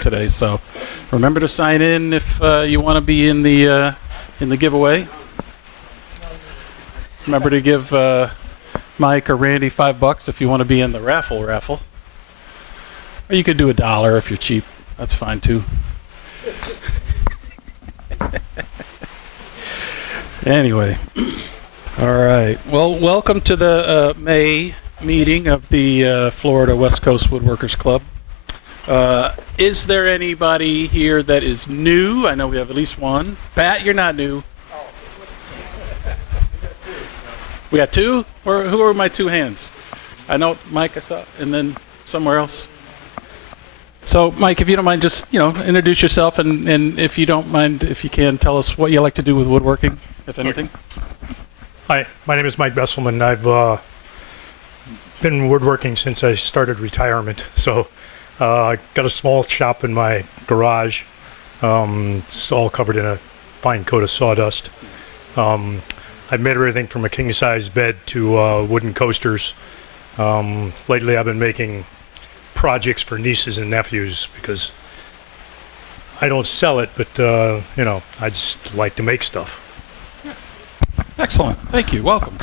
today. So remember to sign in if you want to be in the giveaway. Remember to give Mike or Randy $5 if you want to be in the raffle. Or you could do $1 if you're cheap. That's fine too. Anyway, all right. Well, welcome to the May meeting of the Florida West Coast Woodworkers Club. Is there anybody here that is new? I know we have at least one. Pat, you're not new. We got two? Who are my two hands? I know Mike I saw, and then somewhere else. So, Mike, if you don't mind, just introduce yourself, and if you don't mind, if you can, tell us what you like to do with woodworking, if anything. Hi, my name is Mike Besselman. I've been woodworking since I started retirement. So, I got a small shop in my garage. It's all covered in a fine coat of sawdust. I've made everything from a king-size bed to wooden coasters. Lately, I've been making projects for nieces and nephews because I don't sell it, but I just like to make stuff. Excellent. Thank you. Welcome.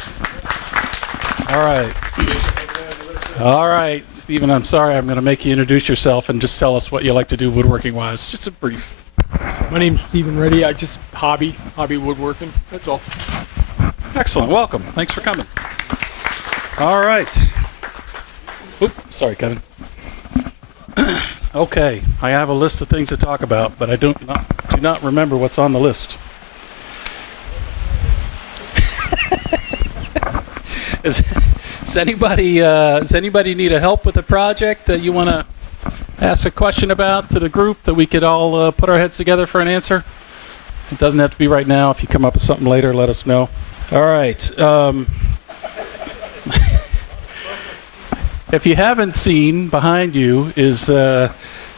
All right, Stephen, I'm sorry. I'm going to make you introduce yourself and just tell us what you like to do woodworking-wise. Just a brief. My name's Stephen Reddy. I just hobby woodworking. That's all. Excellent. Welcome. Thanks for coming. All right. Oops, sorry, Kevin. Okay, I have a list of things to talk about, but I do not remember what's on the list. Does anybody need a help with a project that you want to ask a question about to the group that we could all put our heads together for an answer? It doesn't have to be right now. If you come up with something later, let us know. All right. If you haven't seen, behind you is the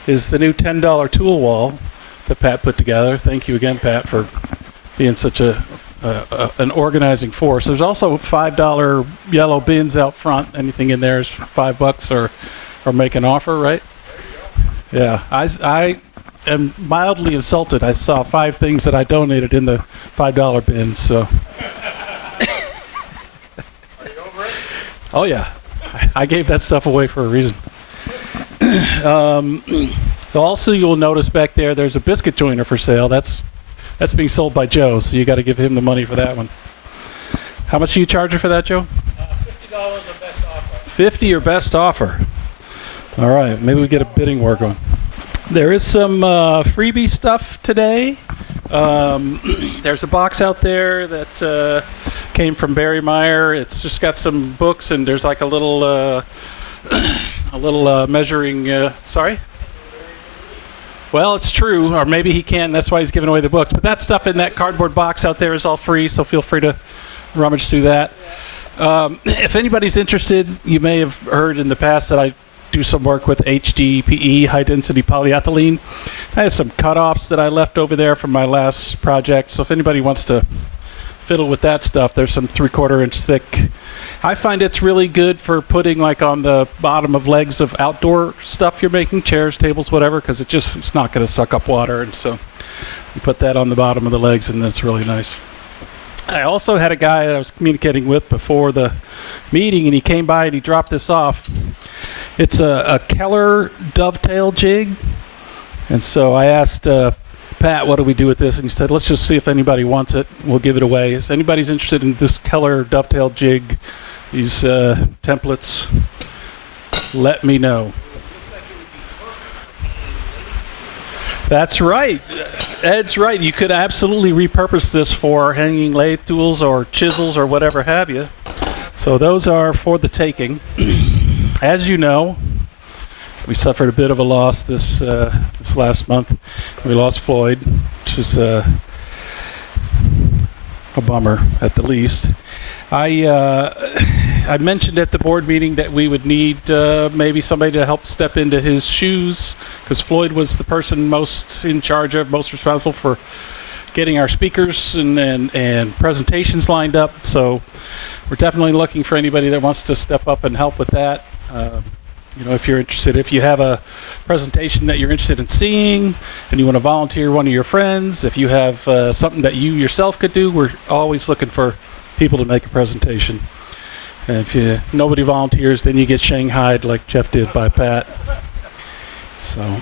new $10 tool wall that Pat put together. Thank you again, Pat, for being such an organizing force. There's also $5 yellow bins out front. Anything in there is $5 or make an offer, right? Yeah, I am mildly insulted. I saw 5 things that I donated in the $5 bins. So. Are you over it? Oh yeah. I gave that stuff away for a reason. Also, you'll notice back there's a biscuit joiner for sale. That's being sold by Joe, so you got to give him the money for that one. How much are you charging for that, Joe? $50 or best offer. 50 or best offer. All right, maybe we get a bidding war going. There is some freebie stuff today. There's a box out there that came from Barry Meyer. It's just got some books, and there's like a little measuring. Sorry. Well, it's true, or maybe he can. That's why he's giving away the books. But that stuff in that cardboard box out there is all free, so feel free to rummage through that. If anybody's interested, you may have heard in the past that I do some work with HDPE, high-density polyethylene. I have some cutoffs that I left over there from my last project, so if anybody wants to fiddle with that stuff, there's some 3/4 inch thick. I find it's really good for putting like on the bottom of legs of outdoor stuff you're making, chairs, tables, whatever, because it's not going to suck up water, and so you put that on the bottom of the legs, and that's really nice. I also had a guy that I was communicating with before the meeting, and he came by and he dropped this off. It's a Keller dovetail jig, and so I asked Pat, what do we do with this? And he said, let's just see if anybody wants it. We'll give it away. If anybody's interested in this Keller dovetail jig, these templates, let me know. That's right. Ed's right. You could absolutely repurpose this for hanging lathe tools or chisels or whatever have you. So those are for the taking. As you know, we suffered a bit of a loss this last month. We lost Floyd, which is a bummer at the least. I mentioned at the board meeting that we would need maybe somebody to help step into his shoes, because Floyd was the person most in charge of, most responsible for getting our speakers and presentations lined up. So we're definitely looking for anybody that wants to step up and help with that. if you're interested, if you have a presentation that you're interested in seeing and you want to volunteer one of your friends, if you have something that you yourself could do, we're always looking for people to make a presentation. And if nobody volunteers, then you get shanghaied like Jeff did by Pat. So,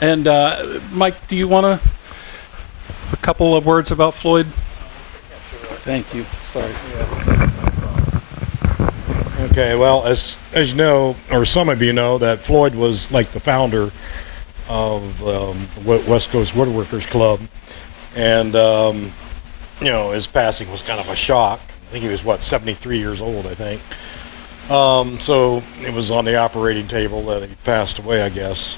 and Mike, do you want a couple of words about Floyd? Thank you. Sorry. Okay, well, as you know, or some of you know, that Floyd was like the founder of West Coast Woodworkers Club, and his passing was kind of a shock. I think he was 73 years old, I think. So it was on the operating table that he passed away, I guess.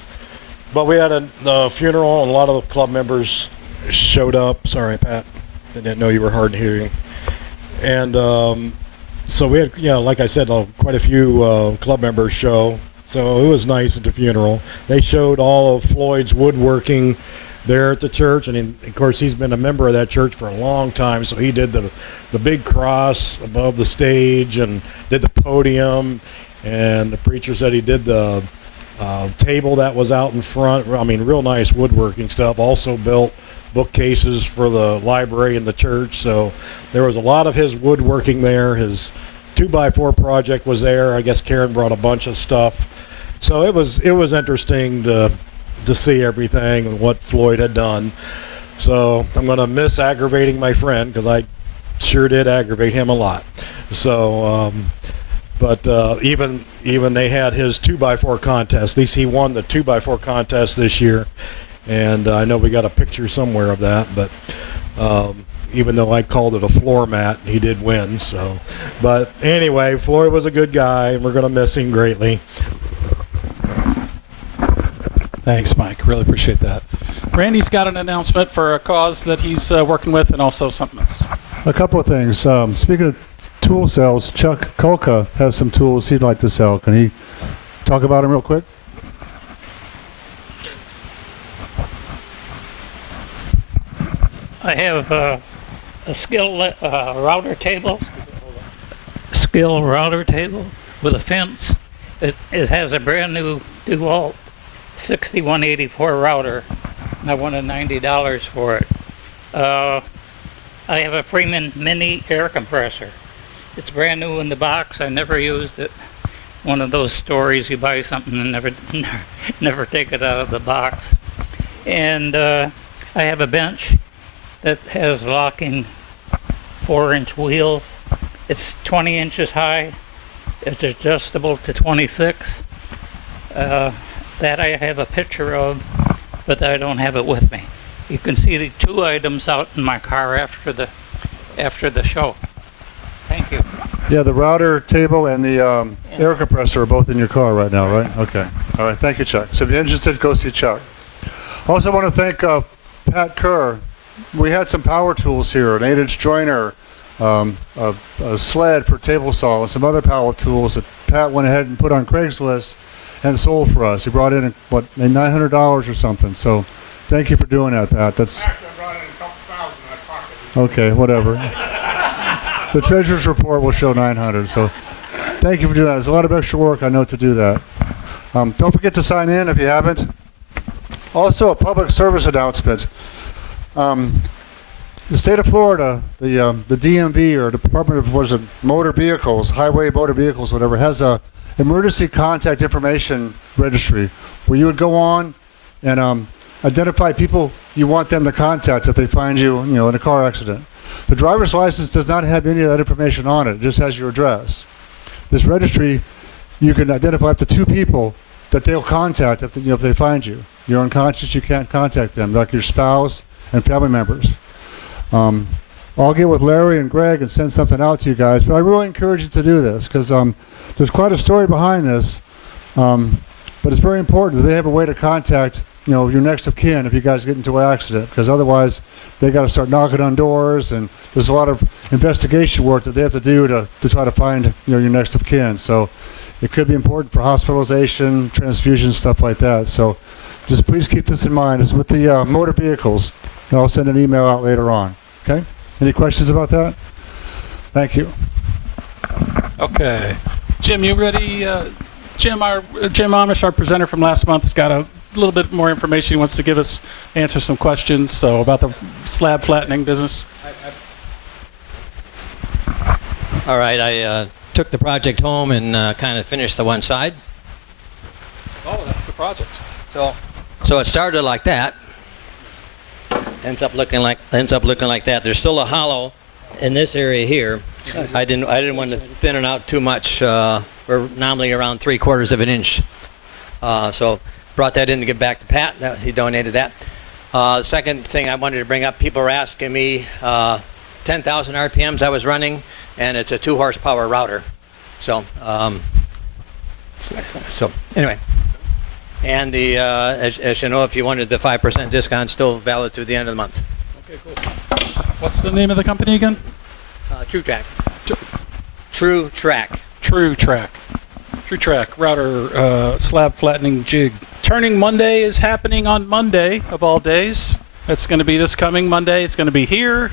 But we had the funeral, and a lot of the club members showed up. Sorry, Pat, I didn't know you were hard of hearing. And so we had, like I said, quite a few club members show. So it was nice at the funeral. They showed all of Floyd's woodworking there at the church, and of course he's been a member of that church for a long time. So he did the big cross above the stage and did the podium, and the preacher said he did the table that was out in front. I mean, real nice woodworking stuff. Also built bookcases for the library in the church. So there was a lot of his woodworking there. His 2x4 project was there. I guess Karen brought a bunch of stuff. So it was interesting to see everything and what Floyd had done. So I'm going to miss aggravating my friend, because I sure did aggravate him a lot. So but even they had his 2x4 contest. At least he won the 2x4 contest this year, and I know we got a picture somewhere of that. But even though I called it a floor mat, he did win. So, but anyway, Floyd was a good guy, and we're going to miss him greatly. Thanks, Mike. Really appreciate that. Randy's got an announcement for a cause that he's working with, and also something else. A couple of things. Speaking of tool sales, Chuck Kolka has some tools he'd like to sell. Can he talk about them real quick? I have a skill router table with a fence. It has a brand new DeWalt 6184 router. I wanted $90 for it. I have a Freeman mini air compressor. It's brand new in the box. I never used it. One of those stories you buy something and never take it out of the box. And I have a bench that has locking 4-inch wheels. It's 20 inches high. It's adjustable to 26. That I have a picture of, but I don't have it with me. You can see the 2 items out in my car after the show. Thank you. Yeah, the router table and the air compressor are both in your car right now, right? Okay. All right. Thank you, Chuck. So if you're interested, go see Chuck. Also want to thank Pat Kerr. We had some power tools here, an 8-inch joiner, a sled for table saw, and some other power tools that Pat went ahead and put on Craigslist and sold for us. He brought in, $900 or something. So thank you for doing that, Pat. That's Actually, I brought in a couple thousand in my pocket. okay, whatever. The treasurer's report will show 900. So thank you for doing that. There's a lot of extra work, I know, to do that. Don't forget to sign in if you haven't. Also, a public service announcement. The state of Florida, the DMV, or Department of Motor Vehicles, Highway Motor Vehicles, whatever, has a emergency contact information registry where you would go on and identify people you want them to contact if they find you, in a car accident. The driver's license does not have any of that information on it. It just has your address. This registry, you can identify up to 2 people that they'll contact if they find you. You're unconscious, you can't contact them, like your spouse and family members. I'll get with Larry and Greg and send something out to you guys, but I really encourage you to do this because there's quite a story behind this, but it's very important that they have a way to contact your next of kin if you guys get into an accident, because otherwise they got to start knocking on doors, and there's a lot of investigation work that they have to do to try to find your next of kin. So it could be important for hospitalization, transfusion, stuff like that. So just please keep this in mind. It's with the motor vehicles. I'll send an email out later on. Okay? Any questions about that? Thank you. Okay. Jim, you ready? Jim Amish, our presenter from last month, has got a little bit more information. He wants to give us, answer some questions. So about the slab flattening business. All right, I took the project home and kind of finished the one side. Oh, that's the project. So it started like that. Ends up looking like that. There's still a hollow in this area here. I didn't want to thin it out too much. We're normally around 3/4 of an inch. So brought that in to give back to Pat. He donated that. The second thing I wanted to bring up, people were asking me 10,000 RPMs I was running, and it's a 2 horsepower router. So anyway. And the as you know, if you wanted the 5% discount, still valid through the end of the month. Okay, cool. What's the name of the company again? True Track. True Track. True Track. True Track router slab flattening jig. Turning Monday is happening on Monday of all days. It's going to be this coming Monday. It's going to be here.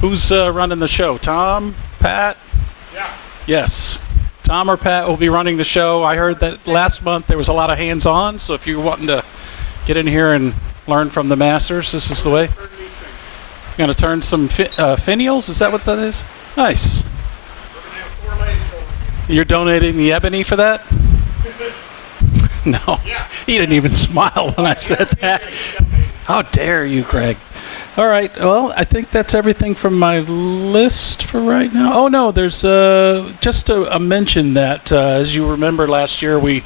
Who's running the show? Tom? Pat? Yeah. Yes. Tom or Pat will be running the show. I heard that last month there was a lot of hands-on, so if you're wanting to get in here and learn from the masters, this is the way. You're going to turn some finials? Is that what that is? Nice. You're donating the ebony for that? No. He didn't even smile when I said that. How dare you, Craig? All right. Well, I think that's everything from my list for right now. Oh, no. There's just a mention that, as you remember last year, we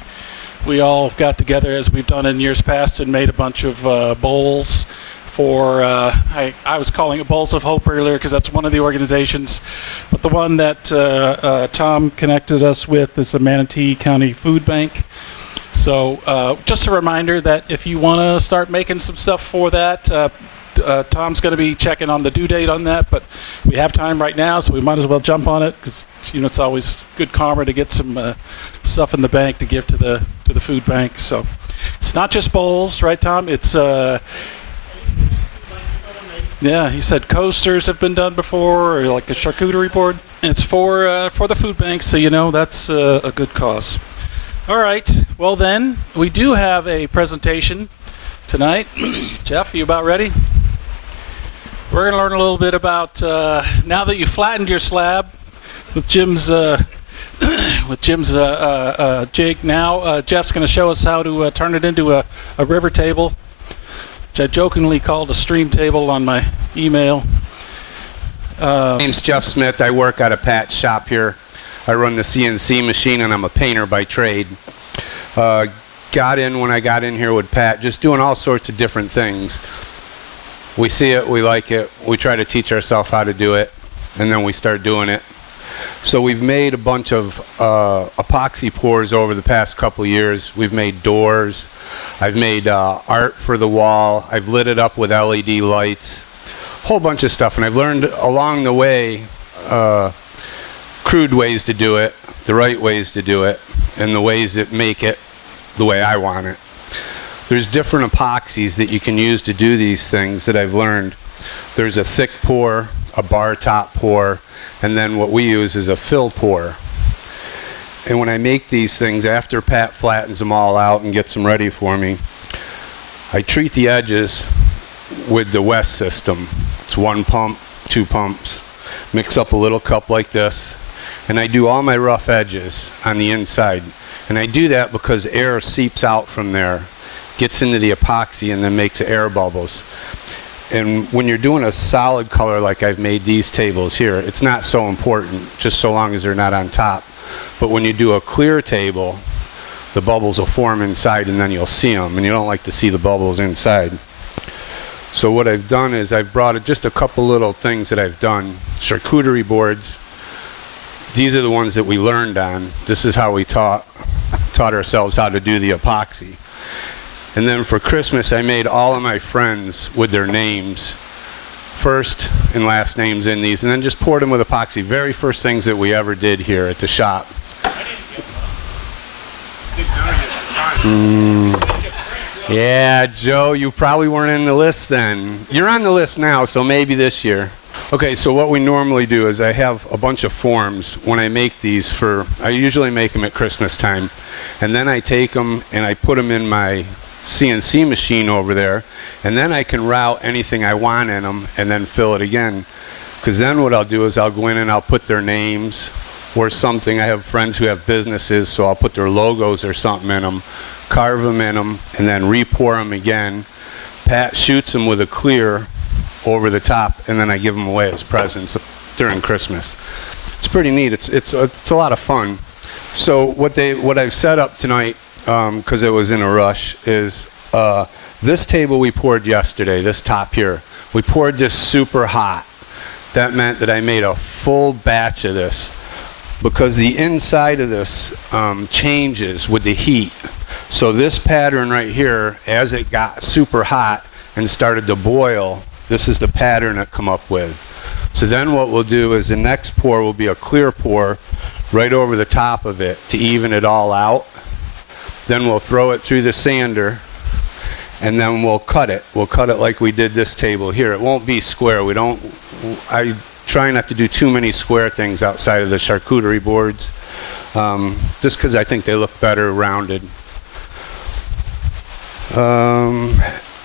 all got together, as we've done in years past, and made a bunch of bowls for, I was calling it Bowls of Hope earlier because that's one of the organizations. But the one that Tom connected us with is the Manatee County Food Bank. So just a reminder that if you want to start making some stuff for that, Tom's going to be checking on the due date on that, but we have time right now, so we might as well jump on it because it's always good karma to get some stuff in the bank to give to the food bank. So it's not just bowls, right, Tom? It's yeah, he said coasters have been done before, or like a charcuterie board. It's for the food bank, so that's a good cause. All right, well then we do have a presentation tonight. Jeff, are you about ready? We're going to learn a little bit about now that you flattened your slab with Jim's jig. Now Jeff's going to show us how to turn it into a river table, which I jokingly called a stream table on my email. My name's Jeff Smith. I work at a Pat's shop here. I run the CNC machine, and I'm a painter by trade. Got in when I got in here with Pat, just doing all sorts of different things. We see it, we like it, we try to teach ourselves how to do it, and then we start doing it. So we've made a bunch of epoxy pours over the past couple years. We've made doors. I've made art for the wall. I've lit it up with LED lights. A whole bunch of stuff, and I've learned along the way crude ways to do it, the right ways to do it, and the ways that make it the way I want it. There's different epoxies that you can use to do these things that I've learned. There's a thick pour, a bar top pour, and then what we use is a fill pour. And when I make these things, after Pat flattens them all out and gets them ready for me, I treat the edges with the West system. It's 1 pump, 2 pumps. Mix up a little cup like this, and I do all my rough edges on the inside. And I do that because air seeps out from there, gets into the epoxy, and then makes air bubbles. And when you're doing a solid color like I've made these tables here, it's not so important, just so long as they're not on top. But when you do a clear table, the bubbles will form inside, and then you'll see them, and you don't like to see the bubbles inside. So what I've done is I've brought just a couple little things that I've done. Charcuterie boards. These are the ones that we learned on. This is how we taught ourselves how to do the epoxy. And then for Christmas, I made all of my friends with their names, first and last names in these, and then just poured them with epoxy. Very first things that we ever did here at the shop. Yeah, Joe, you probably weren't in the list then. You're on the list now, so maybe this year. Okay, so what we normally do is I have a bunch of forms when I make these I usually make them at Christmas time. And then I take them and I put them in my CNC machine over there. And then I can route anything I want in them and then fill it again. Because then what I'll do is I'll go in and I'll put their names or something. I have friends who have businesses, so I'll put their logos or something in them, carve them in them, and then re-pour them again. Pat shoots them with a clear over the top, and then I give them away as presents during Christmas. It's pretty neat. It's a lot of fun. So what I've set up tonight, because it was in a rush, is this table we poured yesterday. This top here, we poured this super hot. That meant that I made a full batch of this, because the inside of this changes with the heat. So this pattern right here, as it got super hot and started to boil, this is the pattern it come up with. So then what we'll do is the next pour will be a clear pour right over the top of it to even it all out. Then we'll throw it through the sander, and then we'll cut it. We'll cut it like we did this table here. It won't be square. I try not to do too many square things outside of the charcuterie boards, just because I think they look better rounded.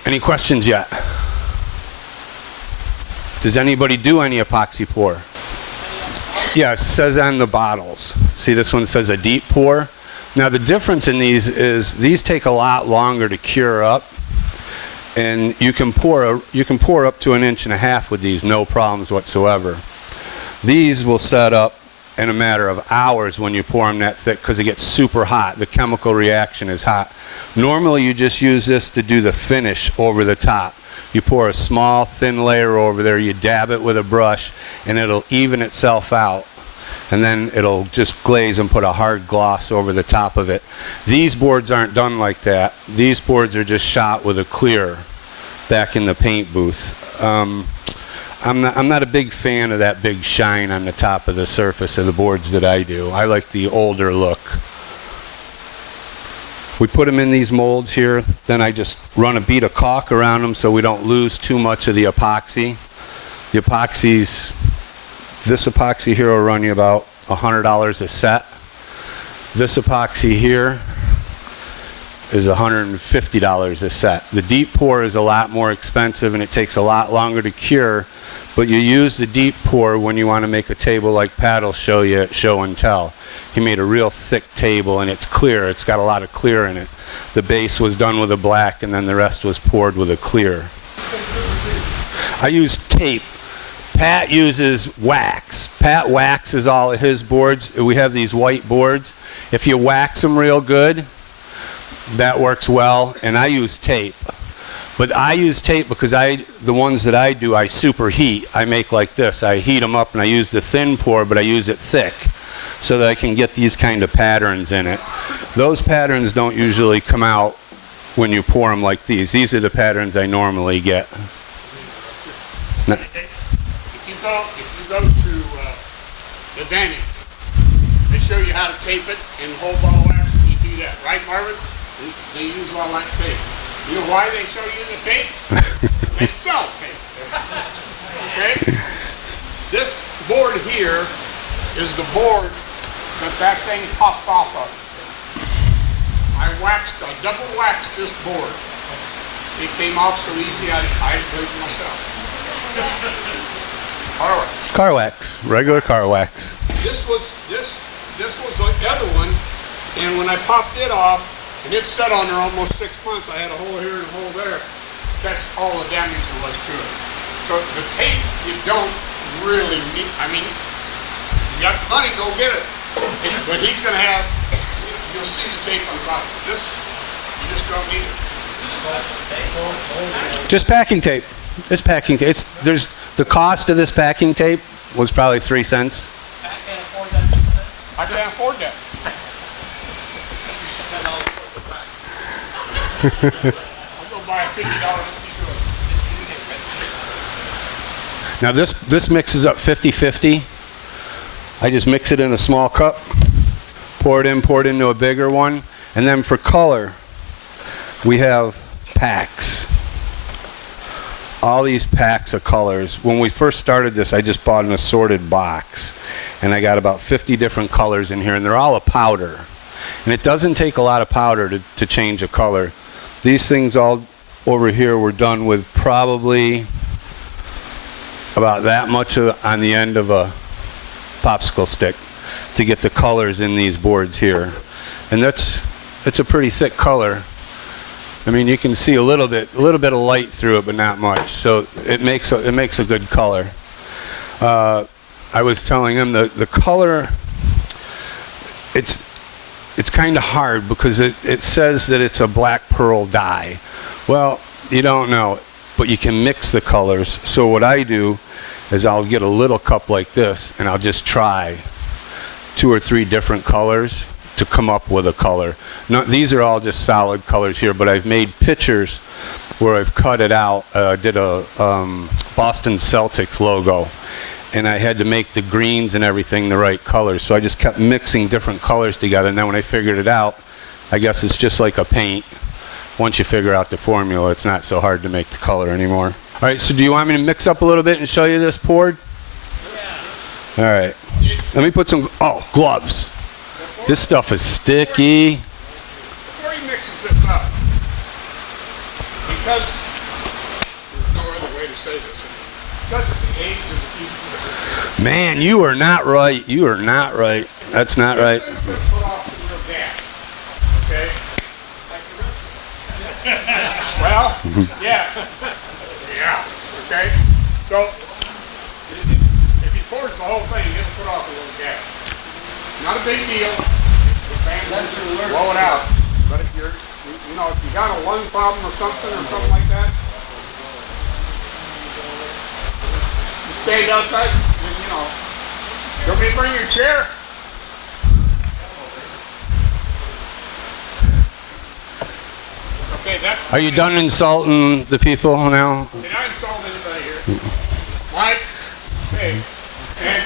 Any questions yet? Does anybody do any epoxy pour? Yeah, it says on the bottles. See, this one says a deep pour. Now the difference in these is these take a lot longer to cure up, and you can pour up to 1.5 inches with these, no problems whatsoever. These will set up in a matter of hours when you pour them that thick, because it gets super hot. The chemical reaction is hot. Normally you just use this to do the finish over the top. You pour a small thin layer over there, you dab it with a brush, and it'll even itself out. And then it'll just glaze and put a hard gloss over the top of it. These boards aren't done like that. These boards are just shot with a clear back in the paint booth. I'm not a big fan of that big shine on the top of the surface of the boards that I do. I like the older look. We put them in these molds here, then I just run a bead of caulk around them so we don't lose too much of the epoxy. The epoxies, this epoxy here will run you about $100 a set. This epoxy here is $150 a set. The deep pour is a lot more expensive and it takes a lot longer to cure, but you use the deep pour when you want to make a table like Pat will show you at Show and Tell. He made a real thick table and it's clear. It's got a lot of clear in it. The base was done with a black and then the rest was poured with a clear. I use tape. Pat uses wax. Pat waxes all of his boards. We have these white boards. If you wax them real good, that works well. And I use tape. But I use tape because the ones that I do, I superheat. I make like this. I heat them up and I use the thin pour, but I use it thick so that I can get these kind of patterns in it. Those patterns don't usually come out when you pour them like these. These are the patterns I normally get. No. If you go to the Danny, they show you how to tape it in whole ball wax. You do that, right, Marvin? They use all that tape. You know why they show you the tape? They sell tape. Okay? This board here is the board that thing popped off of. I double waxed this board. It came off so easy I did it myself. Car wax. Car wax, regular car wax. This was the other one, and when I popped it off, and it sat on there almost 6 months, I had a hole here and a hole there. That's all the damage there was to it. So the tape, you don't really need. I mean, you got the money, go get it. But he's going to have. You'll see the tape on the bottom. This, you just don't need it. Just packing tape. It's packing tape. There's the cost of this packing tape was probably 3 cents. I can't afford that. I'll go buy a $50 piece of it. Now this mixes up 50-50. I just mix it in a small cup, pour it into a bigger one, and then for color, we have packs. all these packs of colors. When we first started this, I just bought an assorted box, and I got about 50 different colors in here, and they're all a powder. And it doesn't take a lot of powder to change a color. These things all over here were done with probably about that much on the end of a popsicle stick to get the colors in these boards here. And it's a pretty thick color. I mean, you can see a little bit of light through it, but not much. So it makes a good color. I was telling him the color, it's kind of hard because it says that it's a black pearl dye. Well, you don't know, but you can mix the colors. So what I do is I'll get a little cup like this, and I'll just try 2 or 3 different colors to come up with a color. Now, these are all just solid colors here, but I've made pictures where I've cut it out. Did a Boston Celtics logo, and I had to make the greens and everything the right colors. So I just kept mixing different colors together, and then when I figured it out, I guess it's just like a paint. Once you figure out the formula, it's not so hard to make the color anymore. All right, so do you want me to mix up a little bit and show you this poured? Yeah. All right. Let me put some, gloves. This stuff is sticky. Before he mixes this up, because there's no other way to say this, because of the age of the people. Man, you are not right. You are not right. That's not right. Put off some real gas, okay? Well, yeah. Yeah, okay? So, if he pours the whole thing, he'll put off a little gas. Not a big deal. The fan will blow it out. But if you're, you know, if you got a lung problem or something like that, you stand outside, and, you know, you want me to bring your chair? Okay, that's... Are you done insulting the people now? Did I insult anybody here? Mike? Hey. And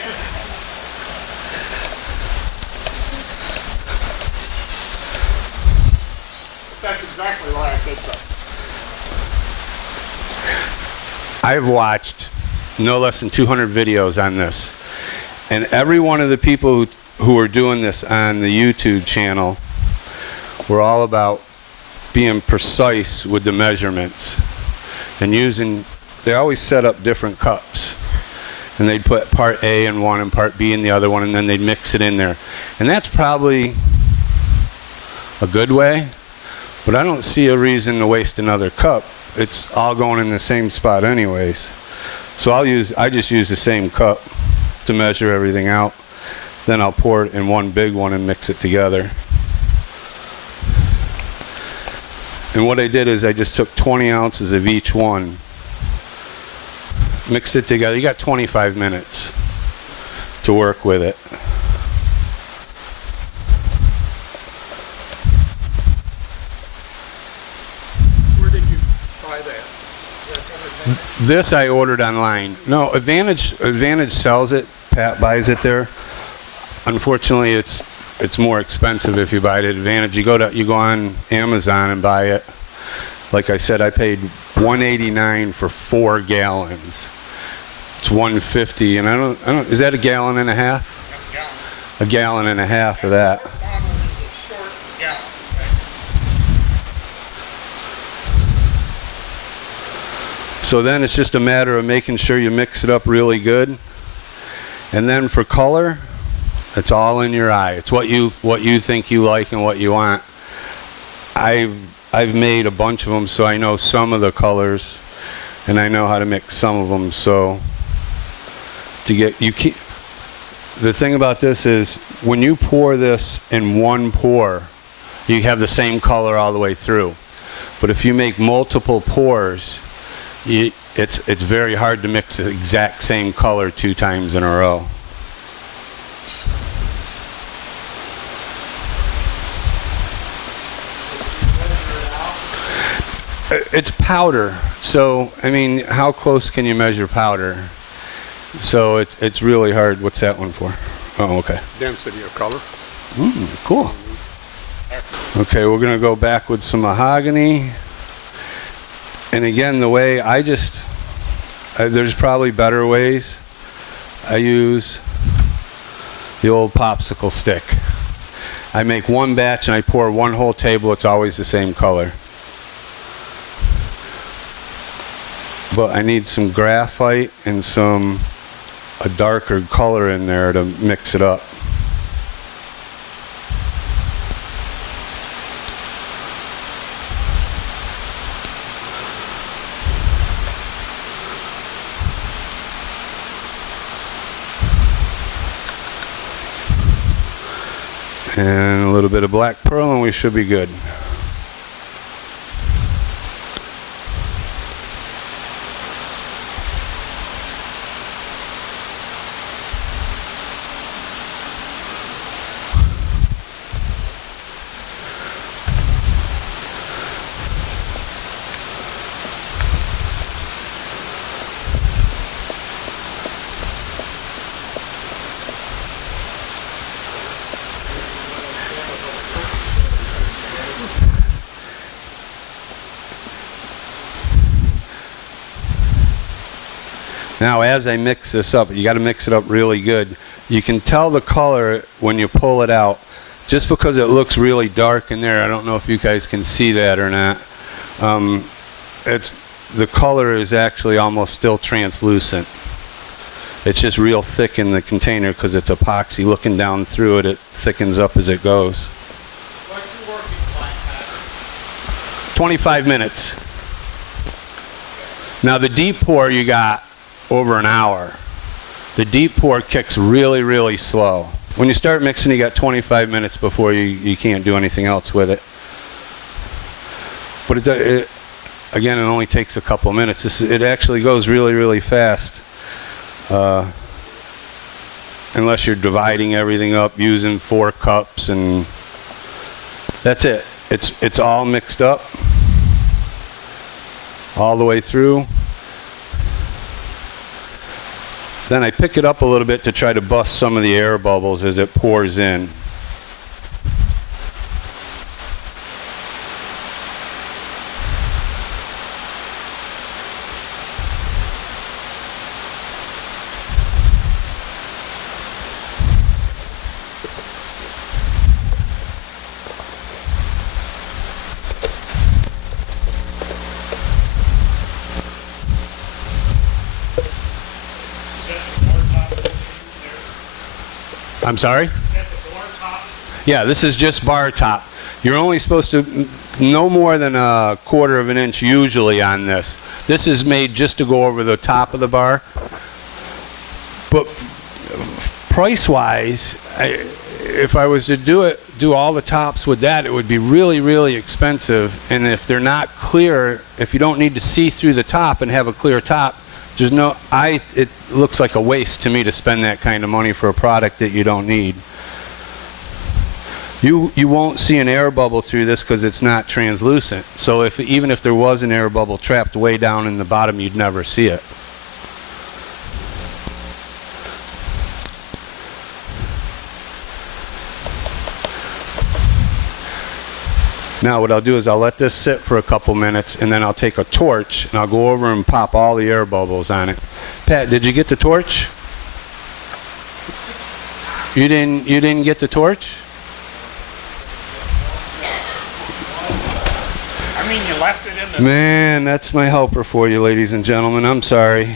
that's exactly why I said so. I've watched no less than 200 videos on this. And every one of the people who are doing this on the YouTube channel were all about being precise with the measurements and they always set up different cups, and they'd put part A in one and part B in the other one, and then they'd mix it in there. And that's probably a good way, but I don't see a reason to waste another cup. It's all going in the same spot anyways. So I just use the same cup to measure everything out. Then I'll pour it in one big one and mix it together. And what I did is I just took 20 ounces of each one, mixed it together. You got 25 minutes to work with it. Where did you buy that? This I ordered online. No, Advantage sells it. Pat buys it there. Unfortunately, it's more expensive if you buy it at Advantage. You go on Amazon and buy it. Like I said, I paid $1.89 for 4 gallons. It's $1.50, and I don't. Is that a gallon and a half? A gallon and a half of that. So then it's just a matter of making sure you mix it up really good. And then for color, it's all in your eye. It's what you think you like and what you want. I've made a bunch of them, so I know some of the colors, and I know how to mix some of them. So the thing about this is when you pour this in one pour, you have the same color all the way through. But if you make multiple pours, it's very hard to mix the exact same color 2 times in a row. It's powder, so I mean, how close can you measure powder? So it's really hard. What's that one for? Oh, okay. Density of color. Cool. Okay, we're gonna go back with some mahogany. And again, the way I just There's probably better ways. I use the old popsicle stick. I make one batch and I pour one whole table. It's always the same color. But I need some graphite and a darker color in there to mix it up. And a little bit of black pearl and we should be good. Now as I mix this up, you got to mix it up really good. You can tell the color when you pull it out, just because it looks really dark in there. I don't know if you guys can see that or not. The color is actually almost still translucent. It's just real thick in the container because it's epoxy. Looking down through it, it thickens up as it goes. What's your working time? 25 minutes. Now the deep pour you got over an hour. The deep pour kicks really, really slow. When you start mixing, you got 25 minutes before you can't do anything else with it. But again, it only takes a couple minutes. It actually goes really, really fast. Unless you're dividing everything up using 4 cups, and that's it. It's all mixed up all the way through. Then I pick it up a little bit to try to bust some of the air bubbles as it pours in. I'm sorry? Yeah, this is just bar top. You're only supposed to no more than a 1/4 of an inch usually on this. This is made just to go over the top of the bar. But price-wise, if I was to do all the tops with that, it would be really, really expensive. And if they're not clear, if you don't need to see through the top and have a clear top, it looks like a waste to me to spend that kind of money for a product that you don't need. You won't see an air bubble through this because it's not translucent. So even if there was an air bubble trapped way down in the bottom, you'd never see it. Now what I'll do is I'll let this sit for a couple minutes, and then I'll take a torch and I'll go over and pop all the air bubbles on it. Pat, did you get the torch? You didn't get the torch? I mean, you left it in the... Man, that's my helper for you, ladies and gentlemen. I'm sorry.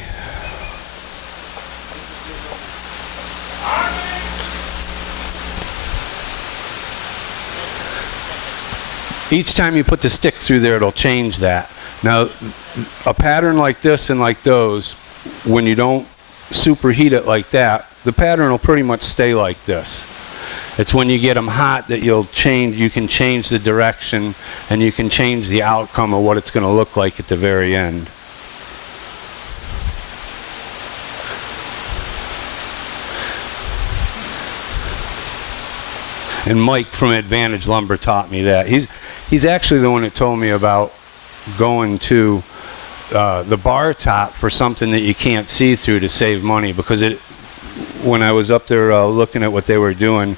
Each time you put the stick through there, it'll change that. Now, a pattern like this and like those, when you don't superheat it like that, the pattern will pretty much stay like this. It's when you get them hot that you can change the direction and you can change the outcome of what it's going to look like at the very end. And Mike from Advantage Lumber taught me that. He's actually the one that told me about going to the bar top for something that you can't see through to save money, because when I was up there looking at what they were doing,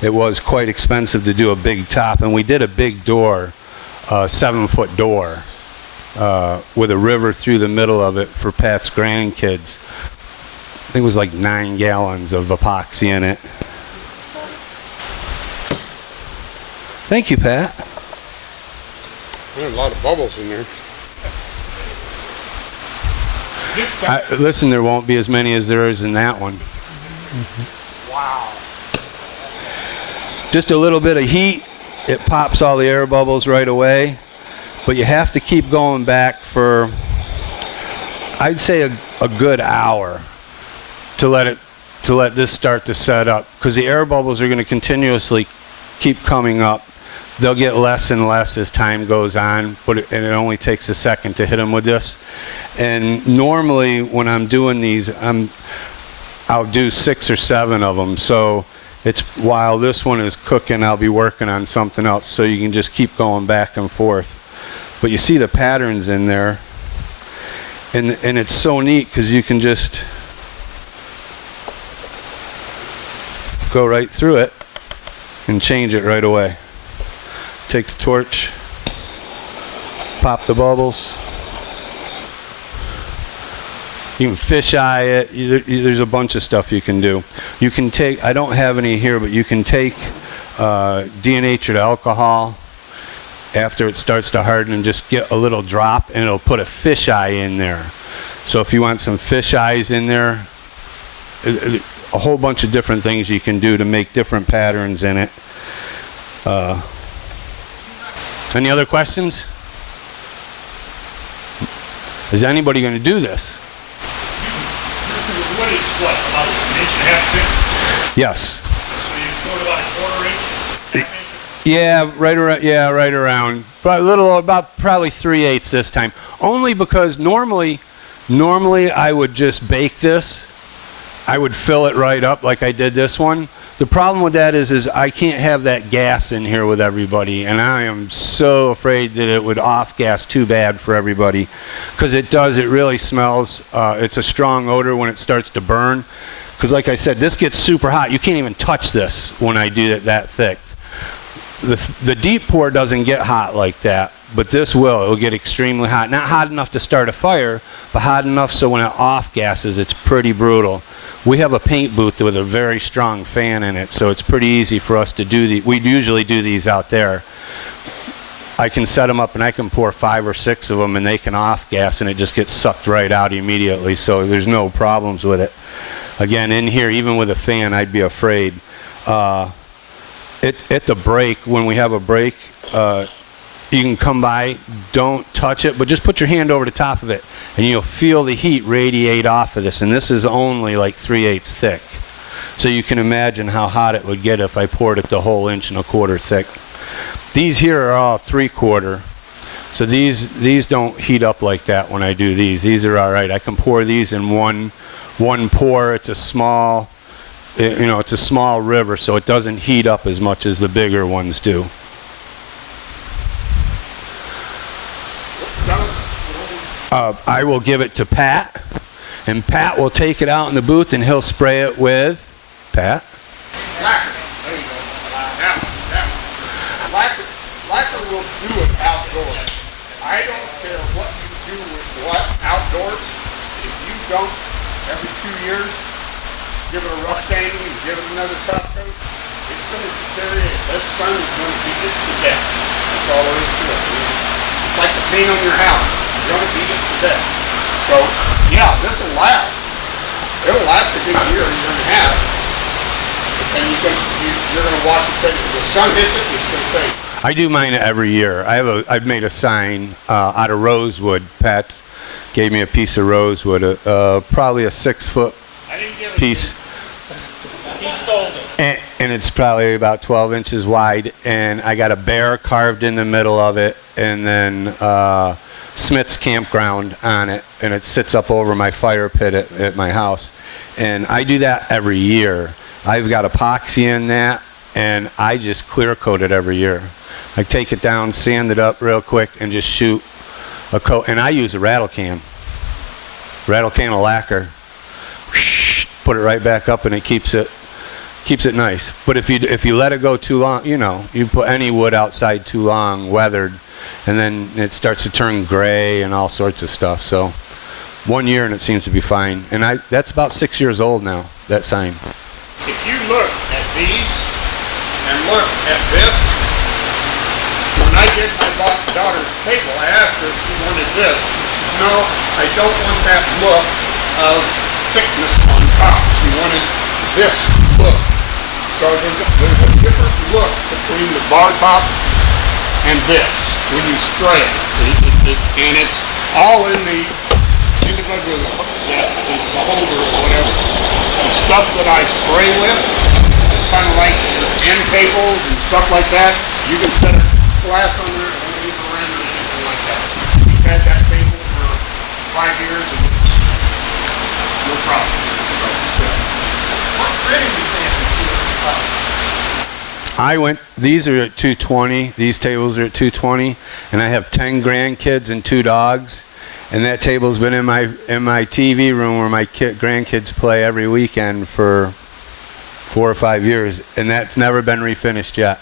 it was quite expensive to do a big top, and we did a big door, 7-foot door, with a river through the middle of it for Pat's grandkids. I think it was like 9 gallons of epoxy in it. Thank you, Pat. There's a lot of bubbles in there. Listen, there won't be as many as there is in that one. Wow. Just a little bit of heat, it pops all the air bubbles right away. But you have to keep going back for, I'd say, a good hour to let this start to set up, because the air bubbles are going to continuously keep coming up. They'll get less and less as time goes on, and it only takes a second to hit them with this. And normally when I'm doing these, I'll do 6 or 7 of them. So it's while this one is cooking, I'll be working on something else. So you can just keep going back and forth. But you see the patterns in there, and it's so neat because you can just go right through it and change it right away. Take the torch, pop the bubbles. You can fisheye it. There's a bunch of stuff you can do. You can take, I don't have any here, but you can take denatured alcohol after it starts to harden and just get a little drop, and it'll put a fisheye in there. So if you want some fish eyes in there, a whole bunch of different things you can do to make different patterns in it. Any other questions? Is anybody going to do this? The wood is what, about 1.5 inches thick? Yes. So you put about a 1/4 inch, half inch? Yeah, right around. Yeah, right around. About probably 3/8 this time. Only because normally I would just bake this. I would fill it right up like I did this one. The problem with that is I can't have that gas in here with everybody, and I am so afraid that it would off-gas too bad for everybody, because it does. It really smells. It's a strong odor when it starts to burn, because like I said, this gets super hot. You can't even touch this when I do it that thick. The deep pour doesn't get hot like that, but this will. It'll get extremely hot. Not hot enough to start a fire, but hot enough so when it off-gases, it's pretty brutal. We have a paint booth with a very strong fan in it, so it's pretty easy for us to do these. We usually do these out there. I can set them up and I can pour 5 or 6 of them and they can off-gas and it just gets sucked right out immediately, so there's no problems with it. Again, in here, even with a fan, I'd be afraid. At the break, when we have a break, you can come by, don't touch it, but just put your hand over the top of it, and you'll feel the heat radiate off of this, and this is only like 3/8 thick. So you can imagine how hot it would get if I poured it the whole 1.25 inch thick. These here are all 3/4, so these don't heat up like that when I do these. These are all right. I can pour these in one pour. It's a small, it's a small river, so it doesn't heat up as much as the bigger ones do. I will give it to Pat, and Pat will take it out in the booth and he'll spray it with, Pat? Lacquer. There you go. Lacquer will do it outdoors. I don't care what you do with what outdoors. If you don't, every 2 years, give it a rough sanding and give it another top coat, it's going to deteriorate. This sun is going to beat it to death. That's all there is to it. It's like the paint on your house. You're going to beat it to death. So, yeah, this will last. It'll last a good year, year and a half. And you're going to watch it fade. If the sun hits it, it's going to fade. I do mine every year. I've made a sign out of rosewood. Pat gave me a piece of rosewood, probably a 6-foot piece. He stole it. And it's probably about 12 inches wide, and I got a bear carved in the middle of it, and then Smith's Campground on it, and it sits up over my fire pit at my house. And I do that every year. I've got epoxy in that, and I just clear coat it every year. I take it down, sand it up real quick, and just shoot a coat. And I use a rattle can of lacquer. Put it right back up, and it keeps it nice. But if you let it go too long, you put any wood outside too long, weathered, and then it starts to turn gray and all sorts of stuff. So 1 year and it seems to be fine. And that's about 6 years old now, that sign. If you look at these and look at this, when I did my daughter's table, I asked her if she wanted this. She said, no, I don't want that look of thickness on top. She wanted this look. So there's a different look between the bar top and this when you spray it. And it's all in the individual that is the holder or whatever. The stuff that I spray with, it's kind of like your end tables and stuff like that. You can set a glass on there and leave it around or anything like that. We've had that table for 5 years and it's no problem. What grading you saying for These are at 220, these tables are at 220, and I have 10 grandkids and 2 dogs. And that table's been in my TV room where my grandkids play every weekend for 4 or 5 years, and that's never been refinished yet.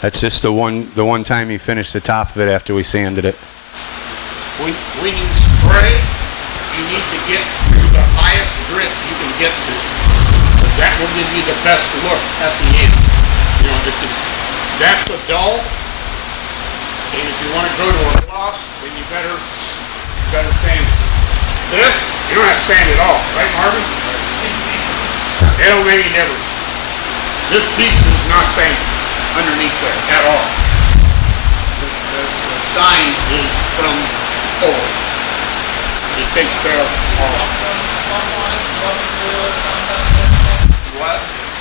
That's just the one time he finished the top of it after we sanded it. When you spray, you need to get to the highest grit you can get to. That will give you the best look at the end. You know, that's a dull, and if you want to go to a gloss, then you better sand it. This, you don't have to sand it all, right, Marvin? It don't make any difference. This piece is not sanded underneath there at all. The sign is from forward. It takes care of all. What?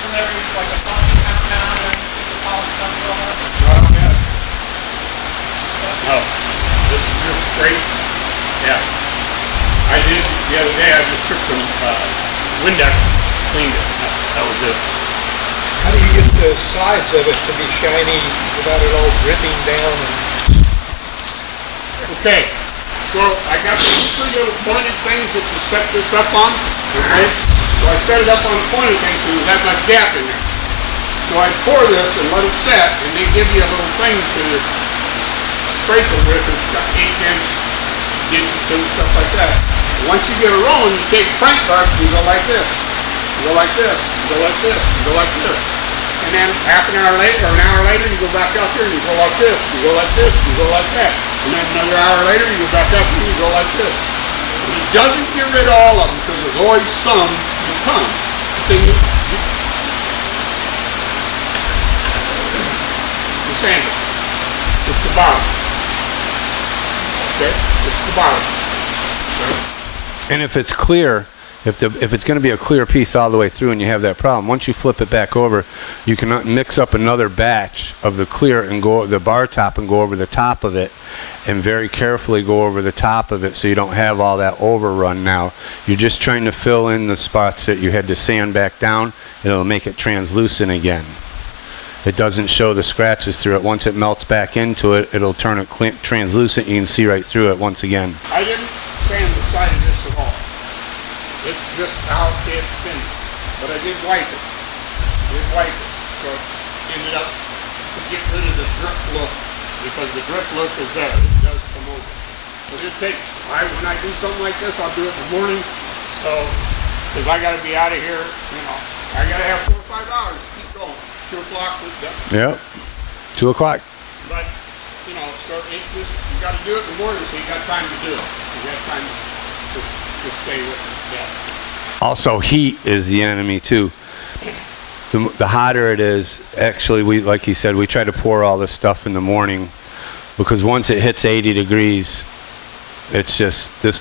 Whenever it's like a funky compound and the polish comes over. Right on that. No. This is just straight. Yeah. I did the other day. I just took some Windex, cleaned it. That was it. How do you get the sides of it to be shiny without it all dripping down? Okay. So I got these 3 little pointed things that you set this up on. Okay. So I set it up on pointed things so it has that gap in there. So I pour this and let it set, and they give you a little thing to scrape it with. It's got 8-inch digits and stuff like that. And once you get it rolling, you take a paint brush and you go like this. You go like this. You go like this. You go like this. And then half an hour later, or an hour later, you go back out there and you go like this. You go like this. You go like that. And then another hour later, you go back out there and you go like this. And he doesn't get rid of all of them because there's always some that come. Then you sand it. It's the bottom. Okay? It's the bottom. Okay? And if it's clear, if it's going to be a clear piece all the way through and you have that problem, once you flip it back over, you can mix up another batch of the clear and go the bar top and go over the top of it, and very carefully go over the top of it so you don't have all that overrun now. You're just trying to fill in the spots that you had to sand back down, and it'll make it translucent again. It doesn't show the scratches through it. Once it melts back into it, it'll turn it translucent. You can see right through it once again. I didn't sand the side of this at all. It's just how it's finished. But I did wipe it. So it ended up to get rid of the drip look, because the drip look is there. It does come over. But it takes, when I do something like this, I'll do it in the morning. So, because I got to be out of here, you know, I got to have 4 or 5 hours to keep going. 2 o'clock was done. Yep. 2 o'clock. But, you know, so it just, you got to do it in the morning so you got time to do it. You got time to stay with it. Yeah. Also, heat is the enemy too. The hotter it is, actually, like he said, we try to pour all this stuff in the morning, because once it hits 80 degrees, it's just, this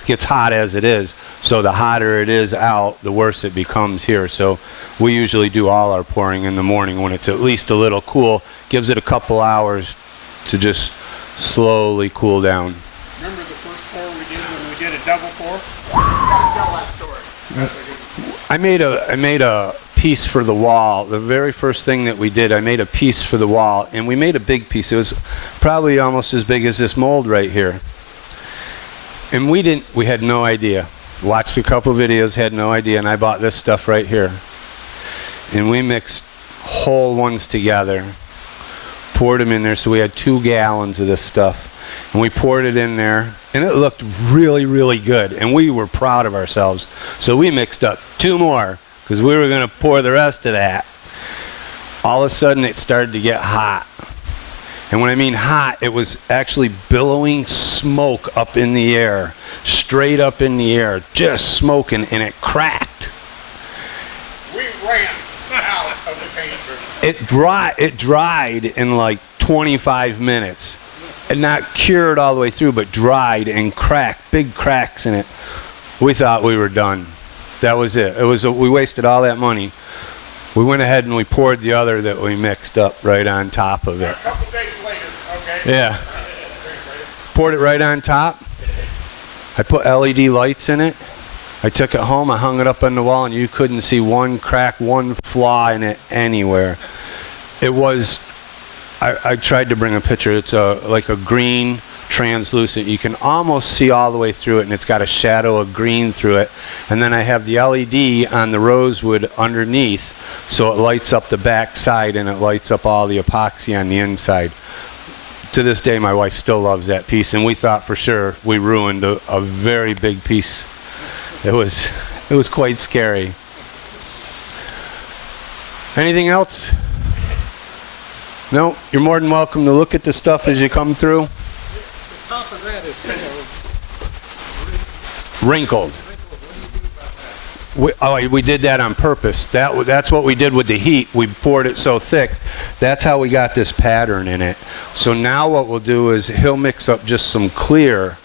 gets hot as it is. So the hotter it is out, the worse it becomes here. So we usually do all our pouring in the morning when it's at least a little cool. Gives it a couple hours to just slowly cool down. Remember the first pour we did when we did a double pour? You gotta tell that story. I made a piece for the wall. The very first thing that we did, I made a piece for the wall, and we made a big piece. It was probably almost as big as this mold right here. And we had no idea. Watched a couple videos, had no idea, and I bought this stuff right here. And we mixed whole ones together poured them in there. So we had 2 gallons of this stuff. And we poured it in there, and it looked really, really good. And we were proud of ourselves. So we mixed up 2 more because we were going to pour the rest of that. All of a sudden, it started to get hot. And when I mean hot, it was actually billowing smoke up in the air, straight up in the air, just smoking, and it cracked. We ran out of the paint room. It dried in like 25 minutes. And not cured all the way through, but dried and cracked, big cracks in it. We thought we were done. That was it. We wasted all that money. We went ahead and we poured the other that we mixed up right on top of it. A couple days later, okay? Yeah. Poured it right on top. I put LED lights in it. I took it home, I hung it up on the wall, and you couldn't see one crack, one flaw in it anywhere. It was, I tried to bring a picture. It's like a green, translucent. You can almost see all the way through it, and it's got a shadow of green through it. And then I have the LED on the rosewood underneath, so it lights up the back side and it lights up all the epoxy on the inside. To this day, my wife still loves that piece, and we thought for sure we ruined a very big piece. It was quite scary. Anything else? No, you're more than welcome to look at the stuff as you come through. The top of that is kind of Wrinkled. We did that on purpose. That's what we did with the heat. We poured it so thick. That's how we got this pattern in it. So now what we'll do is he'll mix up just some clear,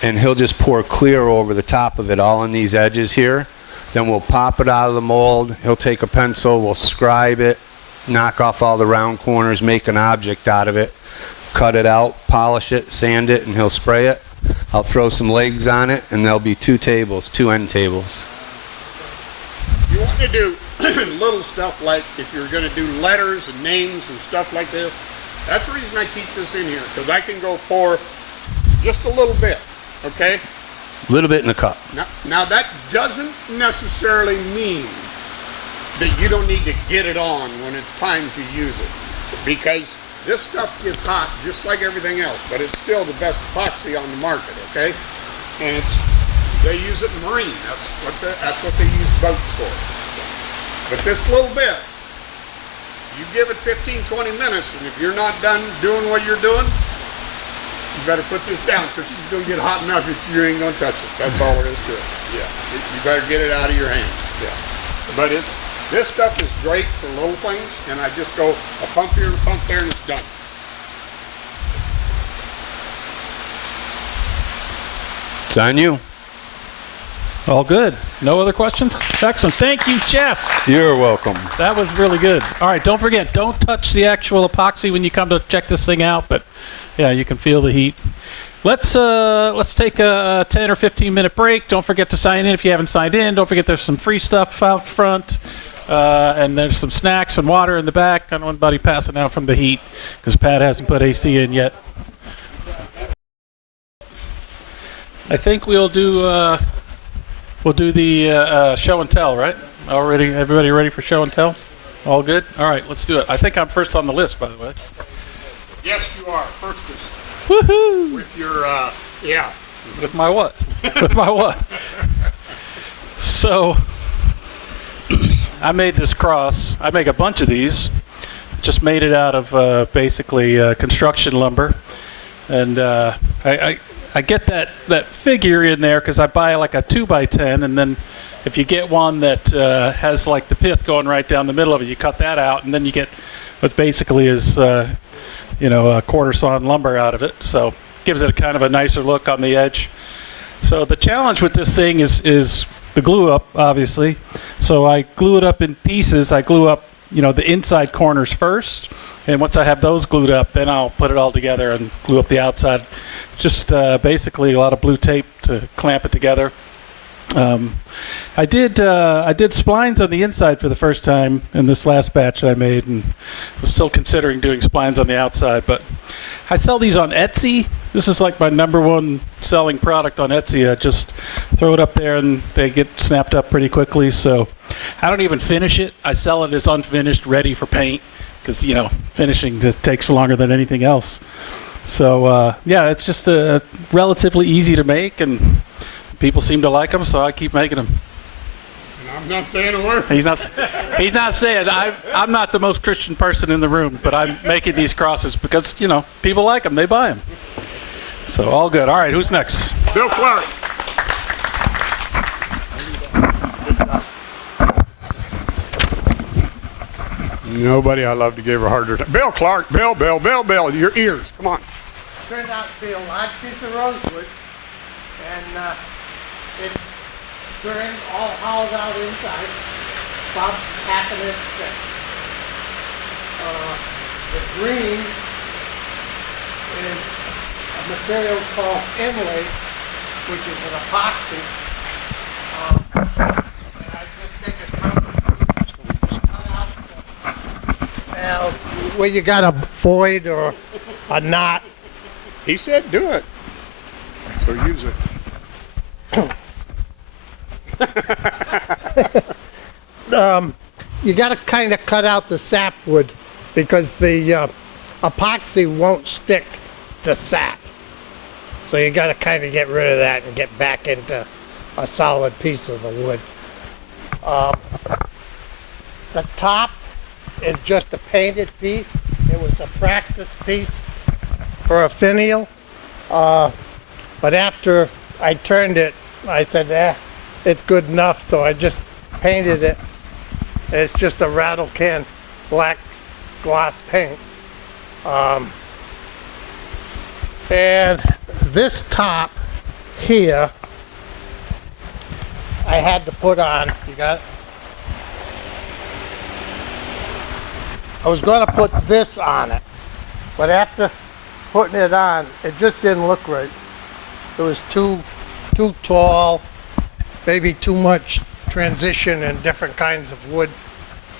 and he'll just pour clear over the top of it, all on these edges here. Then we'll pop it out of the mold. He'll take a pencil, we'll scribe it, knock off all the round corners, make an object out of it, cut it out, polish it, sand it, and he'll spray it. I'll throw some legs on it, and there'll be 2 tables, 2 end tables. You want to do little stuff like if you're going to do letters and names and stuff like this. That's the reason I keep this in here, because I can go pour just a little bit, okay? A little bit in a cup. Now that doesn't necessarily mean that you don't need to get it on when it's time to use it, because this stuff gets hot just like everything else, but it's still the best epoxy on the market, okay? And they use it in marine. That's what they use boats for. But this little bit, you give it 15, 20 minutes, and if you're not done doing what you're doing, you better put this down, because it's going to get hot enough that you ain't going to touch it. That's all there is to it. Yeah, you better get it out of your hands. Yeah, but this stuff is great for little things, and I just go a pump here and a pump there, and it's done. It's on you. All good. No other questions? Excellent. Thank you, Jeff. You're welcome. That was really good. All right, don't forget, don't touch the actual epoxy when you come to check this thing out, but yeah, you can feel the heat. Let's take a 10 or 15 minute break. Don't forget to sign in if you haven't signed in. Don't forget there's some free stuff out front, and there's some snacks and water in the back. I don't want anybody passing out from the heat because Pat hasn't put AC in yet. So. I think we'll do the show and tell, right? Already, everybody ready for show and tell? All good? All right, let's do it. I think I'm first on the list, by the way. Yes, you are. Firstest. Woohoo! With your, yeah. With my what? With my what? So, I made this cross. I make a bunch of these. Just made it out of basically construction lumber. And I get that figure in there because I buy like a 2x10, and then if you get one that has like the pith going right down the middle of it, you cut that out, and then you get what basically is a quarter sawn lumber out of it. So gives it a kind of a nicer look on the edge. So the challenge with this thing is the glue up, obviously. So I glue it up in pieces. I glue up the inside corners first, and once I have those glued up, then I'll put it all together and glue up the outside. Just basically a lot of blue tape to clamp it together. I did splines on the inside for the first time in this last batch that I made, and was still considering doing splines on the outside, but I sell these on Etsy. This is like my #1 selling product on Etsy. I just throw it up there and they get snapped up pretty quickly, so I don't even finish it. I sell it as unfinished, ready for paint, because finishing just takes longer than anything else. So yeah, it's just relatively easy to make, and people seem to like them, so I keep making them. I'm not saying a word. He's not saying. I'm not the most Christian person in the room, but I'm making these crosses because people like them. They buy them. So all good. All right, who's next? Bill Clark. Nobody I love to give a harder time. Bill Clark, Bill, your ears, come on. Turned out to be a large piece of rosewood, and it's turned all hollowed out inside, about half an inch thick. The green is a material called inlace, which is an epoxy. And I just take a cut out where you got a void or a knot. He said do it. So use it. You got to kind of cut out the sapwood because the epoxy won't stick to sap. So you got to kind of get rid of that and get back into a solid piece of the wood. The top is just a painted piece. It was a practice piece for a finial. But after I turned it, I said, it's good enough, so I just painted it. It's just a rattle can black gloss paint. And this top here, I had to put on. You got it? I was going to put this on it, but after putting it on, it just didn't look right. It was too tall, maybe too much transition and different kinds of wood.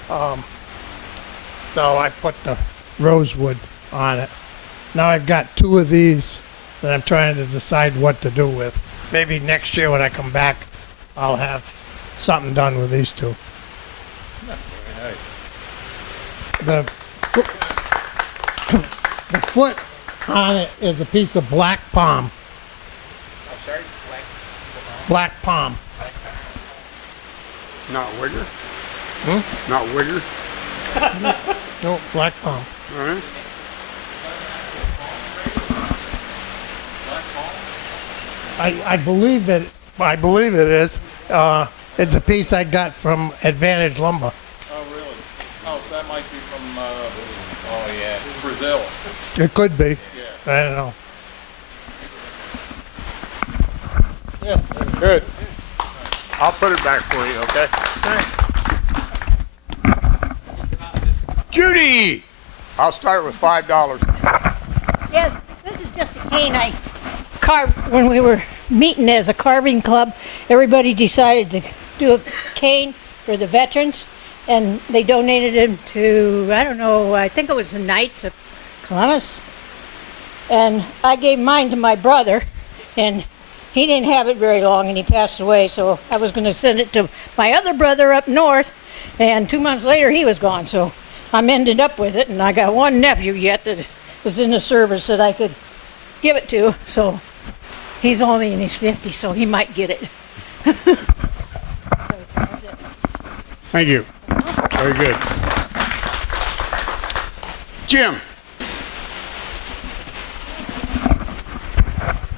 So I put the rosewood on it. Now I've got two of these that I'm trying to decide what to do with. Maybe next year when I come back, I'll have something done with these two. The foot on it is a piece of black palm. I'm sorry, Black palm. Not wigger? Not wigger? No, black palm. All right. I believe it. I believe it is. It's a piece I got from Advantage Lumber. Oh, really? Oh, so that might be from, Brazil. It could be. Yeah. I don't know. Yeah, good. I'll put it back for you, okay? Judy! I'll start with $5. Yes, this is just a cane I carved when we were meeting as a carving club. Everybody decided to do a cane for the veterans, and they donated him to, I don't know, I think it was the Knights of Columbus. And I gave mine to my brother, and he didn't have it very long, and he passed away, so I was going to send it to my other brother up north, and 2 months later he was gone, so I'm ended up with it, and I got one nephew yet that was in the service that I could give it to, so he's only in his 50s, so he might get it. So, that's it. Thank you. Very good. Jim.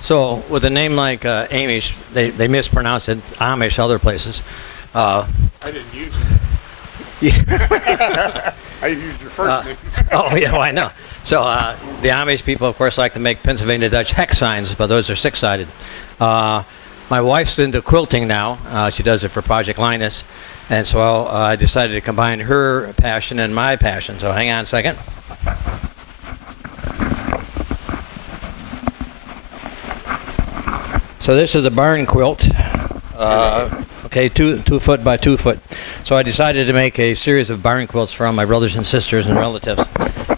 So with a name like Amish, they mispronounce it Amish other places. I didn't use it. I used your first name. Oh, yeah, well, I know. So the Amish people, of course, like to make Pennsylvania Dutch hex signs, but those are six-sided. My wife's into quilting now. She does it for Project Linus. And so I decided to combine her passion and my passion. So hang on a second. So this is a barn quilt. Okay, 2 foot by 2 foot. So I decided to make a series of barn quilts from my brothers and sisters and relatives.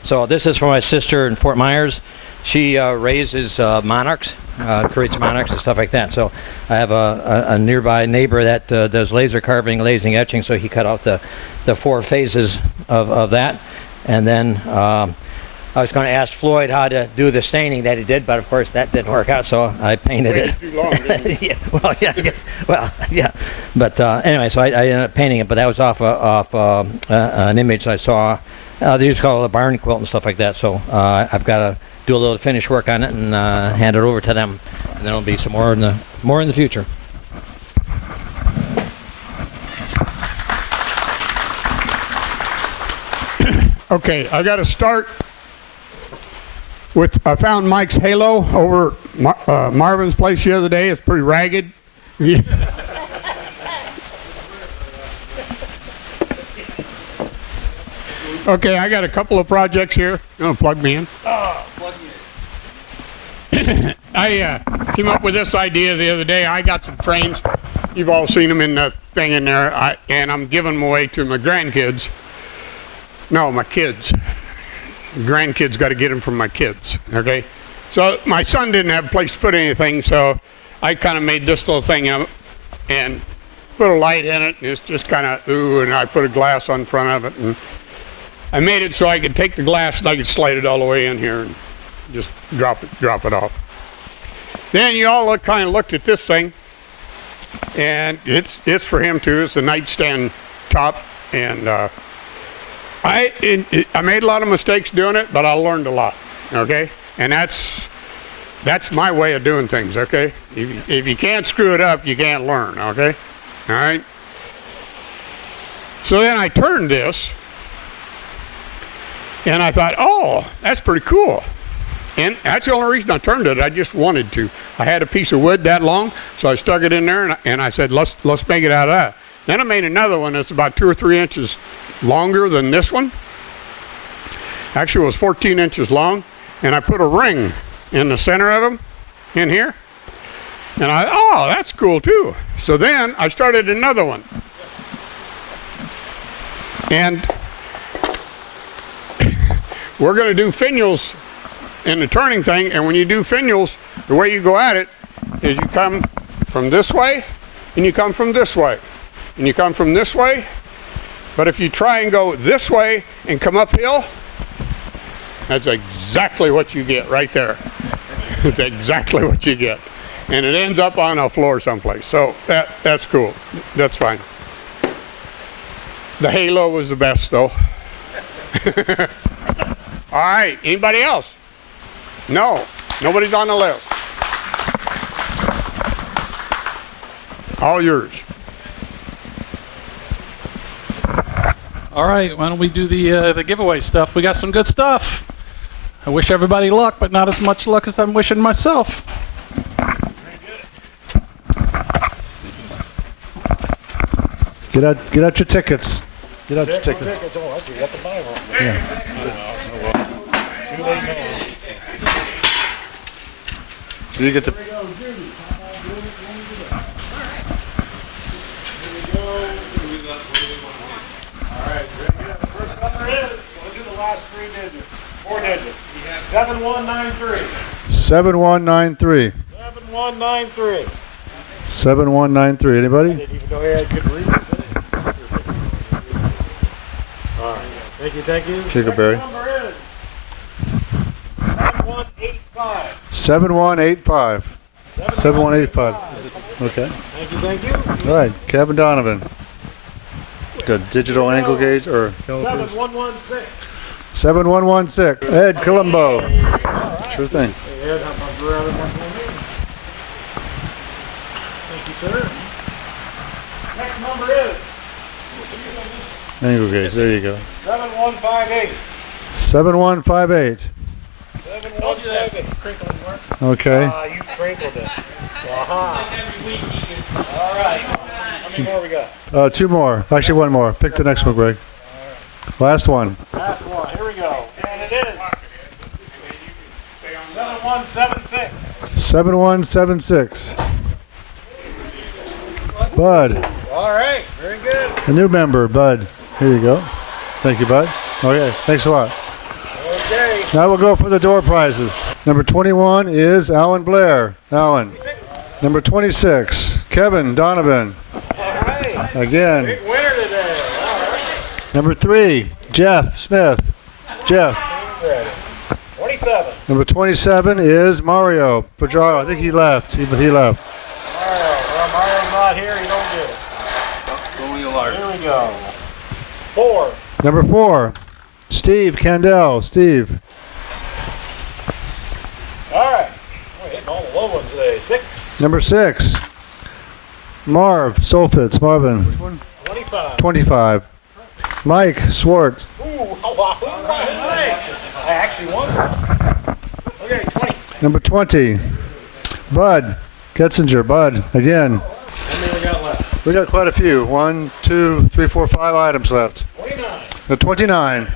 So this is for my sister in Fort Myers. She raises monarchs, creates monarchs and stuff like that. So I have a nearby neighbor that does laser carving, lasing, etching. So he cut out the 4 phases of that. And then I was going to ask Floyd how to do the staining that he did, but of course that didn't work out, so I painted it. Too long, didn't it? Yeah, well, yeah, I guess. Well, yeah. But anyway, so I ended up painting it, but that was off an image I saw. They used to call it a barn quilt and stuff like that, so I've got to do a little finish work on it and hand it over to them, and then there'll be some more in the future. Okay, I got to start with, I found Mike's halo over Marvin's place the other day. It's pretty ragged. Okay, I got a couple of projects here. You want to plug me in? Plug me in. I came up with this idea the other day. I got some frames. You've all seen them in the thing in there, and I'm giving them away to my grandkids. No, my kids. Grandkids got to get them from my kids, okay? So my son didn't have a place to put anything, so I kind of made this little thing up and put a light in it, and it's just kind of ooh, and I put a glass on front of it, and I made it so I could take the glass and I could slide it all the way in here and just drop it off. Then you all kind of looked at this thing, and it's for him too. It's a nightstand top, and I made a lot of mistakes doing it, but I learned a lot, okay? And that's my way of doing things, okay? If you can't screw it up, you can't learn, okay? All right? So then I turned this, and I thought, oh, that's pretty cool. And that's the only reason I turned it. I just wanted to. I had a piece of wood that long, so I stuck it in there, and I said, let's make it out of that. Then I made another one that's about 2 or 3 inches longer than this one. Actually, it was 14 inches long, and I put a ring in the center of them in here. And oh, that's cool too. So then I started another one. And we're going to do finials in the turning thing, and when you do finials, the way you go at it is you come from this way, and you come from this way, and you come from this way. But if you try and go this way and come uphill, that's exactly what you get right there. It's exactly what you get. And it ends up on a floor someplace. So that's cool. That's fine. The halo was the best, though. All right, anybody else? No, nobody's on the list. All yours. All right, why don't we do the giveaway stuff? We got some good stuff. I wish everybody luck, but not as much luck as I'm wishing myself. Get out your tickets. Get out your tickets. Oh, okay, you got to buy one. Yeah. So you get to. Last 3 digits, 4 digits. 7193. 7193. 7193. 7193. Anybody? I didn't even know I could read it. All right. Thank you. Chickaberry. Number is 7185. 7185. 7185. Okay. Thank you. All right, Kevin Donovan. Got digital angle gauge or 7116. 7116. Ed Colombo. Sure thing. Hey, Ed, I'm rather much more mean. Thank you, sir. Next number is Angle gauge. There you go. 7158. 7158. 7158. Crinkling work. Okay. You crinkled it. Aha. All right. How many more we got? 2 more. Actually, 1 more. Pick the next one, Greg. Last one. Last one. Here we go. And it is 7176. 7176. Bud. All right. Very good. A new member, Bud. Here you go. Thank you, Bud. Okay. Thanks a lot. Okay. Now we'll go for the door prizes. Number 21 is Alan Blair. Alan. Number 26, Kevin Donovan. All right. Again. Big winner today. All right. Number 3, Jeff Smith. Jeff. 27. Number 27 is Mario Fajardo. I think he left. He left. Well, Mario's not here. You don't get it. Here we go. 4. Number 4, Steve Candell. Steve. All right. We're hitting all the low ones today. 6. Number 6, Marv Solfitz. Marvin. 25. 25. Mike Swartz. Ooh, all right. I actually won. Okay, 20. Number 20, Bud Getzinger. Bud, again. How many we got left? We got quite a few. 1, 2, 3, 4, 5 items left. 29. The 29,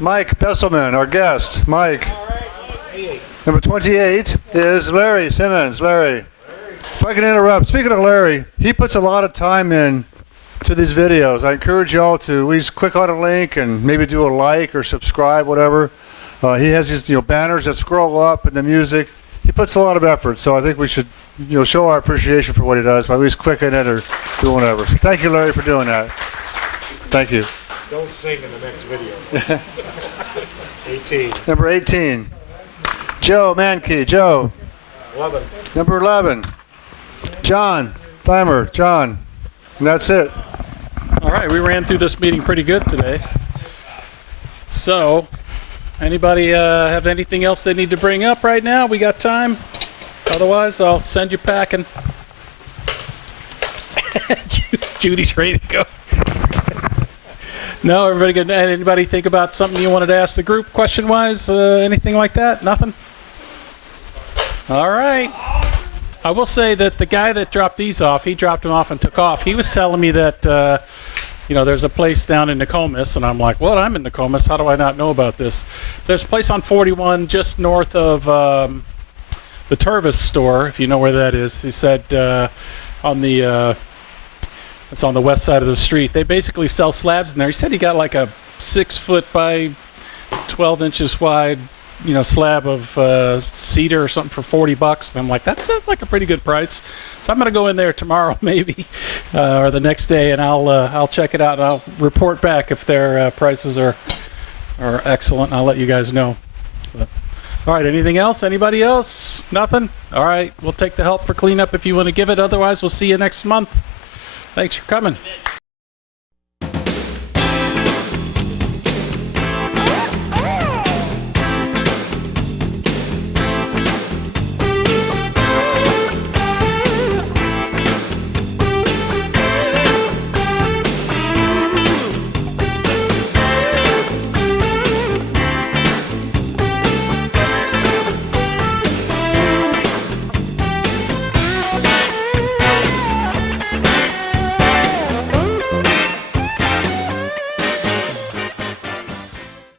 Mike Besselman, our guest. Mike. All right, 28. Number 28 is Larry Simmons. Larry. If I can interrupt, speaking of Larry, he puts a lot of time in to these videos. I encourage y'all to at least click on a link and maybe do a like or subscribe, whatever. He has these banners that scroll up and the music. He puts a lot of effort, so I think we should show our appreciation for what he does by at least clicking it or doing whatever. So thank you, Larry, for doing that. Thank you. Don't sing in the next video. 18. Number 18, Joe Mankey. Joe. 11. Number 11, John Thimer. John. And that's it. All right, we ran through this meeting pretty good today. So, anybody have anything else they need to bring up right now? We got time. Otherwise, I'll send you packing. Judy's ready to go. No, everybody good? Anybody think about something you wanted to ask the group question-wise? Anything like that? Nothing? All right. I will say that the guy that dropped these off, he dropped them off and took off. He was telling me that, there's a place down in Nokomis, and I'm like, well, I'm in Nokomis. How do I not know about this? There's a place on 41 just north of the Tervis store, if you know where that is. He said it's on the west side of the street. They basically sell slabs in there. He said he got like a 6 foot by 12 inches wide slab of cedar or something for $40, and I'm like, that sounds like a pretty good price. So I'm gonna go in there tomorrow, maybe, or the next day, and I'll check it out and I'll report back if their prices are excellent. And I'll let you guys know. But, all right, anything else? Anybody else? Nothing? All right, we'll take the help for cleanup if you want to give it. Otherwise, we'll see you next month. Thanks for coming.